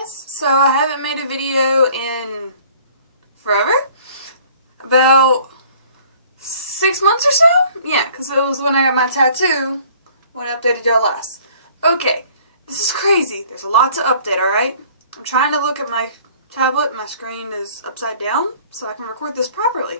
guys, so I haven't made a video in forever, about 6 months or so? Yeah, because it was when I got my tattoo, when I updated y'all last. Okay, this is crazy, there's a lot to update, alright? I'm trying to look at my tablet, my screen is upside down, so I can record this properly.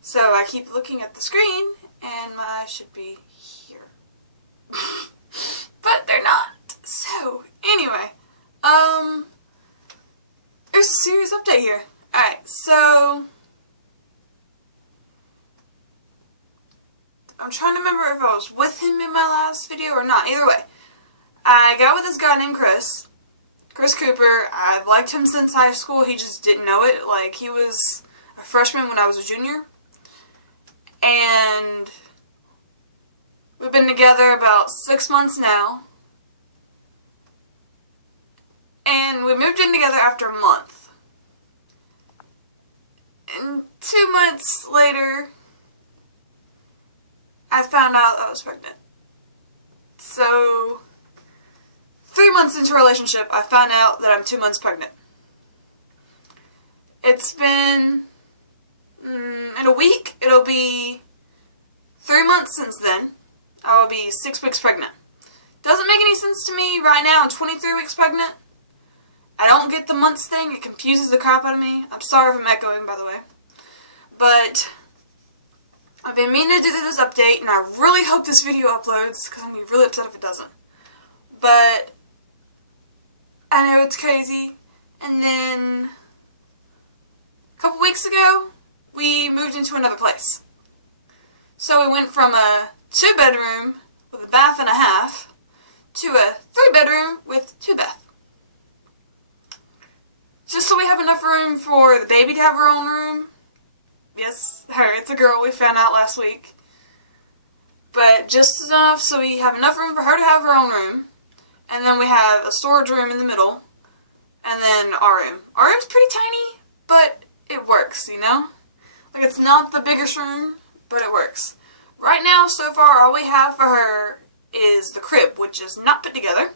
So I keep looking at the screen, and my eyes should be here. But they're not. So, anyway, there's a serious update here. Alright, so I'm trying to remember if I was with him in my last video or not. Either way, I got with this guy named Chris Cooper. I've liked him since high school. He just didn't know it. Like, he was a freshman when I was a junior. And we've been together about 6 months now. And we moved in together after a month. And 2 months later, I found out I was pregnant. So, 3 months into a relationship, I found out that I'm 2 months pregnant. It's been, in a week, it'll be 3 months since then. I will be 6 weeks pregnant. Doesn't make any sense to me right now. I'm 23 weeks pregnant. I don't get the months thing. It confuses the crap out of me. I'm sorry if I'm echoing, by the way. But I've been meaning to do this update, and I really hope this video uploads, because I'm going to be really upset if it doesn't. But I know it's crazy. And then a couple weeks ago, we moved into another place. So we went from a 2-bedroom with a bath and a half to a 3-bedroom with 2 baths. Just so we have enough room for the baby to have her own room. Yes, her, it's a girl, we found out last week. But just enough so we have enough room for her to have her own room. And then we have a storage room in the middle. And then our room. Our room's pretty tiny, but it works, you know? Like, it's not the biggest room, but it works. Right now, so far, all we have for her is the crib, which is not put together.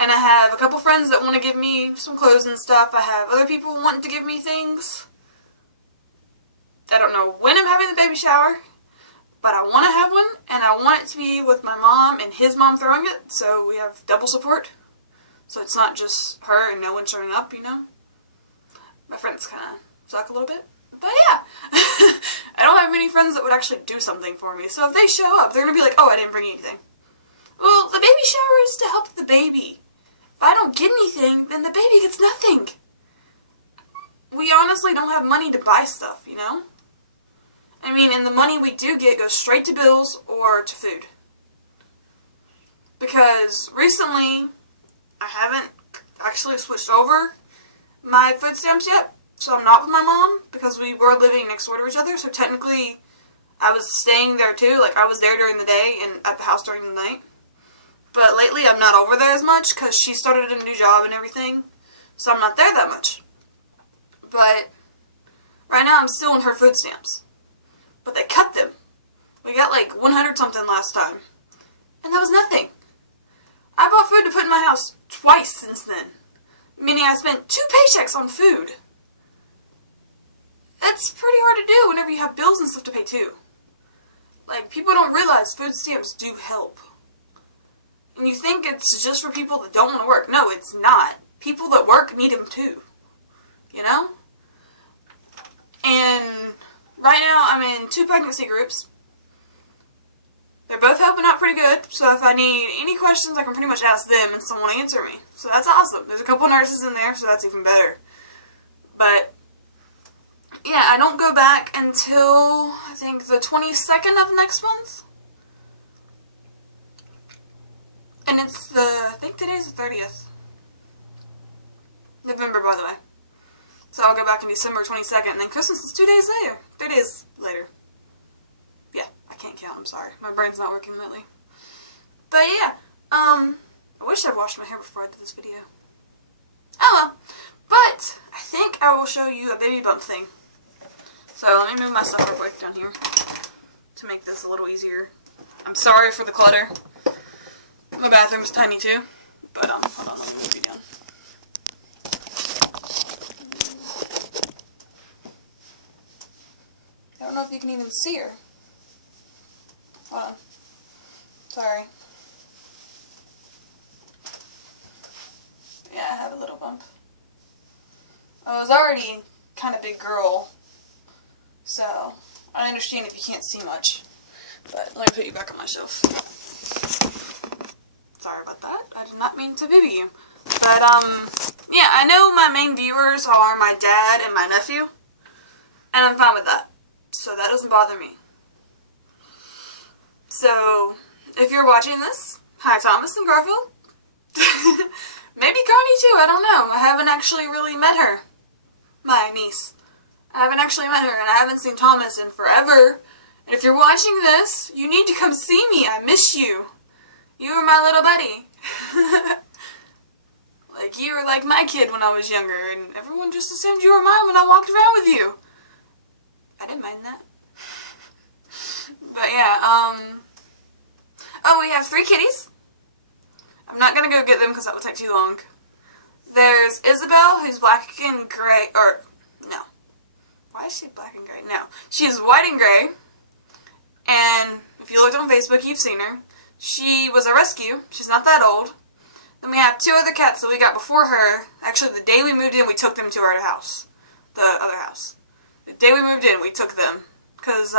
And I have a couple friends that want to give me some clothes and stuff. I have other people wanting to give me things. I don't know when I'm having the baby shower, but I want to have one, and I want it to be with my mom and his mom throwing it, so we have double support. So it's not just her and no one showing up, you know? My friends kind of suck a little bit. But yeah, I don't have many friends that would actually do something for me, so if they show up, they're going to be like, oh, I didn't bring anything. Well, the baby shower is to help the baby. If I don't get anything, then the baby gets nothing. We honestly don't have money to buy stuff, you know? I mean, and the money we do get goes straight to bills or to food. Because recently, I haven't actually switched over my food stamps yet. So I'm not with my mom, because we were living next door to each other, so technically I was staying there too. Like, I was there during the day and at the house during the night. But lately I'm not over there as much, because she started a new job and everything, so I'm not there that much. But right now I'm still on her food stamps. But they cut them. We got like 100 something last time. And that was nothing. I bought food to put in my house twice since then. Meaning I spent 2 paychecks on food. That's pretty hard to do whenever you have bills and stuff to pay too. Like, people don't realize food stamps do help. And you think it's just for people that don't want to work. No, it's not. People that work need them too. You know? And right now I'm in 2 pregnancy groups. They're both helping out pretty good, so if I need any questions, I can pretty much ask them and someone will answer me. So that's awesome. There's a couple nurses in there, so that's even better. But yeah, I don't go back until, I think, the 22nd of next month. And it's I think today's the 30th. November, by the way. So I'll go back on December 22nd, and then Christmas is 2 days later. 3 days later. Yeah, I can't count, I'm sorry. My brain's not working lately. But yeah, I wish I'd washed my hair before I did this video. Oh well. But I think I will show you a baby bump thing. So let me move my stuff real quick down here to make this a little easier. I'm sorry for the clutter. My bathroom's tiny too, but hold on, let me move you down. know if you can even see her. Hold on. Sorry. Yeah, I have a little bump. I was already kind of big girl, so I understand if you can't see much. But let me put you back on my shelf. Sorry about that. I did not mean to baby you. But, yeah, I know my main viewers are my dad and my nephew, and I'm fine with that. So that doesn't bother me. So, if you're watching this, hi Thomas and Garfield. Maybe Connie too, I don't know. I haven't actually really met her. My niece. I haven't actually met her, and I haven't seen Thomas in forever. And if you're watching this, you need to come see me. I miss you. You were my little buddy. Like, you were like my kid when I was younger, and everyone just assumed you were mine when I walked around with you. I didn't mind that. But yeah, oh, we have 3 kitties. I'm not gonna go get them because that would take too long. There's Isabel, who's black and gray, or, no. Why is she black and gray? No. She's white and gray, and if you looked on Facebook, you've seen her. She was a rescue. She's not that old. Then we have 2 other cats that we got before her. Actually, the day we moved in, we took them to our house. The other house. The day we moved in, we took them. Because,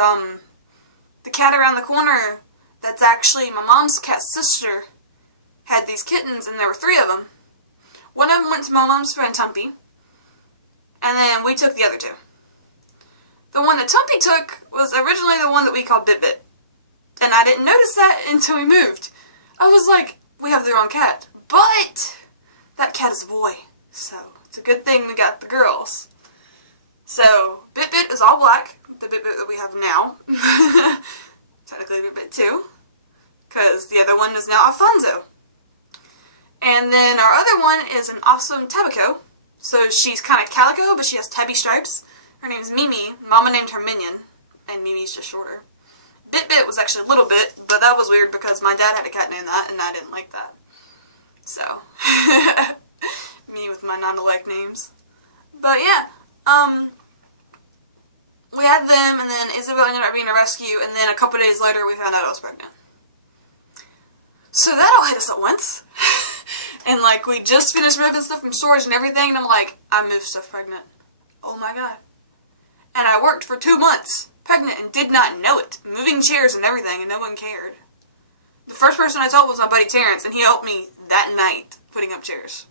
the cat around the corner, that's actually my mom's cat's sister, had these kittens, and there were 3 of them. One of them went to my mom's friend, Tumpy. And then we took the other 2. The one that Tumpy took was originally the one that we called Bit Bit. And I didn't notice that until we moved. I was like, we have the wrong cat. But that cat is a boy. So it's a good thing we got the girls. So Bit Bit is all black. The Bit Bit that we have now. Technically Bit Bit 2. Because the other one is now Alfonso. And then our other one is an awesome Tabico. So she's kind of calico, but she has tabby stripes. Her name's Mimi. Mama named her Minion. And Mimi's just shorter. Bit Bit was actually a little bit, but that was weird because my dad had a cat named that, and I didn't like that. So, me with my non-alike names. But yeah, we had them, and then Isabel ended up being a rescue, and then a couple days later we found out I was pregnant. So that all hit us at once. And like, we just finished moving stuff from storage and everything, and I'm like, I moved stuff pregnant. Oh my god. And I worked for 2 months. Pregnant and did not know it. Moving chairs and everything, and no one cared. The first person I told was my buddy Terrence, and he helped me that night putting up chairs.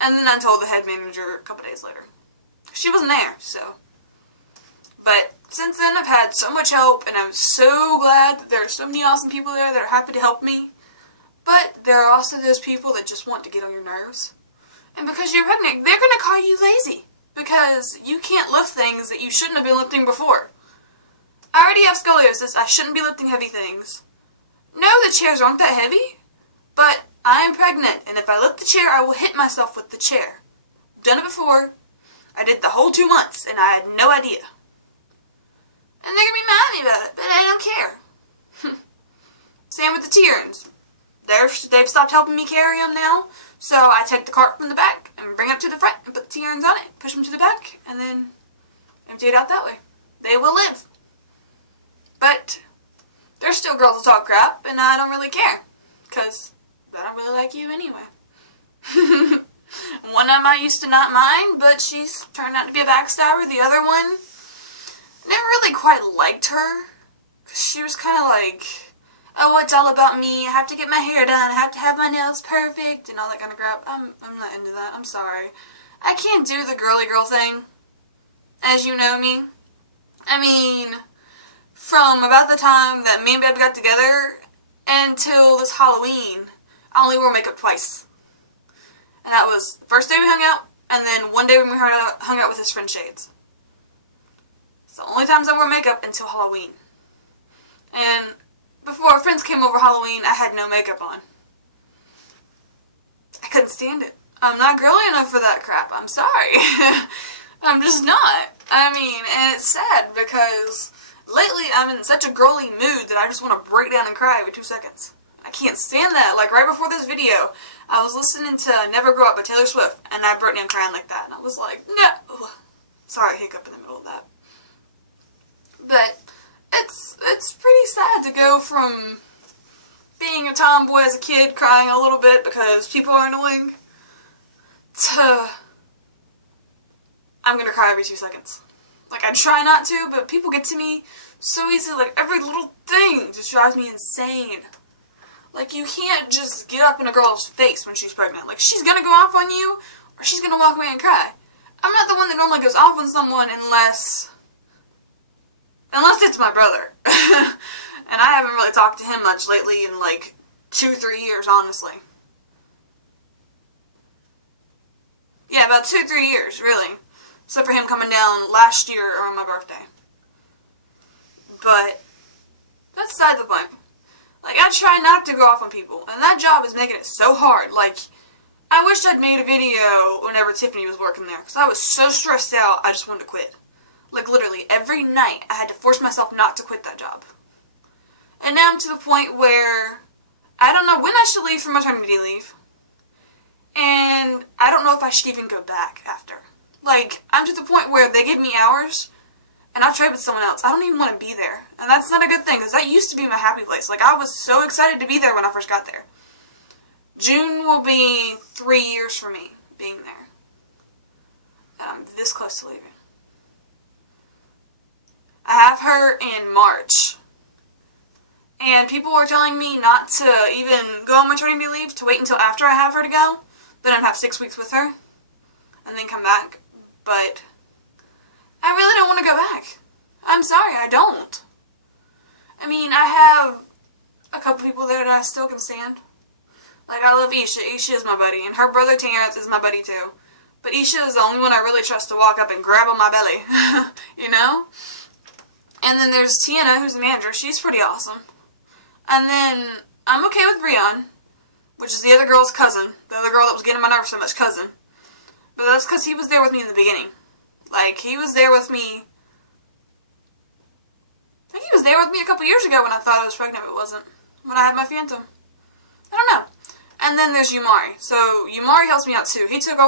And then I told the head manager a couple days later. She wasn't there, so. But since then, I've had so much help, and I'm so glad that there are so many awesome people there that are happy to help me. But there are also those people that just want to get on your nerves. And because you're pregnant, they're going to call you lazy. Because you can't lift things that you shouldn't have been lifting before. I already have scoliosis. I shouldn't be lifting heavy things. No, the chairs aren't that heavy. But I am pregnant, and if I lift the chair, I will hit myself with the chair. I've done it before. I did the whole 2 months, and I had no idea. And they're going to be mad at me about it, but I don't care. Same with the Tierns. They've stopped helping me carry them now, so I take the cart from the back and bring it to the front and put the Tierns on it, push them to the back, and then empty it out that way. They will live. But they're still girls that talk crap, and I don't really care, because I don't really like you anyway. One of them I used to not mind, but she's turned out to be a backstabber. The other one, I never really quite liked her, because she was kind of like, oh, it's all about me, I have to get my hair done, I have to have my nails perfect, and all that kind of crap. I'm not into that, I'm sorry. I can't do the girly girl thing, as you know me. I mean, from about the time that me and Babe got together until this Halloween, I only wore makeup twice. And that was the first day we hung out, and then one day when we hung out with his friend Shades. It's the only times I wore makeup until Halloween. And before our friends came over Halloween, I had no makeup on. I couldn't stand it. I'm not girly enough for that crap. I'm sorry. I'm just not. I mean, and it's sad because lately I'm in such a girly mood that I just want to break down and cry every 2 seconds. I can't stand that. Like right before this video, I was listening to Never Grow Up by Taylor Swift, and I broke down crying like that, and I was like, no. Sorry, hiccup in the middle of that. But it's pretty sad to go from being a tomboy as a kid, crying a little bit because people are annoying, to I'm gonna cry every 2 seconds. Like, I try not to, but people get to me so easily. Like, every little thing just drives me insane. Like, you can't just get up in a girl's face when she's pregnant. Like, she's gonna go off on you, or she's gonna walk away and cry. I'm not the one that normally goes off on someone unless it's my brother. And I haven't really talked to him much lately in like 2-3 years, honestly. Yeah, about 2-3 years, really. Except for him coming down last year on my birthday. But that's beside the point. Like, I try not to go off on people, and that job is making it so hard. Like, I wish I'd made a video whenever Tiffany was working there, because I was so stressed out, I just wanted to quit. Like, literally, every night I had to force myself not to quit that job. And now I'm to the point where I don't know when I should leave for maternity leave, and I don't know if I should even go back after. Like, I'm to the point where they give me hours, and I'll trade with someone else. I don't even want to be there. And that's not a good thing, because that used to be my happy place. Like, I was so excited to be there when I first got there. June will be 3 years for me being there. And I'm this close to leaving. I have her in March. And people were telling me not to even go on maternity leave, to wait until after I have her to go. Then I'd have 6 weeks with her. And then come back. But I really don't want to go back. I'm sorry, I don't. I mean, I have a couple people there that I still can stand. Like, I love Isha. Isha is my buddy. And her brother Terrence is my buddy too. But Isha is the only one I really trust to walk up and grab on my belly. You know? And then there's Tiana, who's the manager. She's pretty awesome. And then I'm okay with Breon, which is the other girl's cousin. The other girl that was getting my nerves so much, cousin. But that's because he was there with me in the beginning. Like, he was there with me. I think he was there with me a couple years ago when I thought I was pregnant, but it wasn't. When I had my Phantom. I don't know. And then there's Yumari. So, Yumari helps me out too. He took over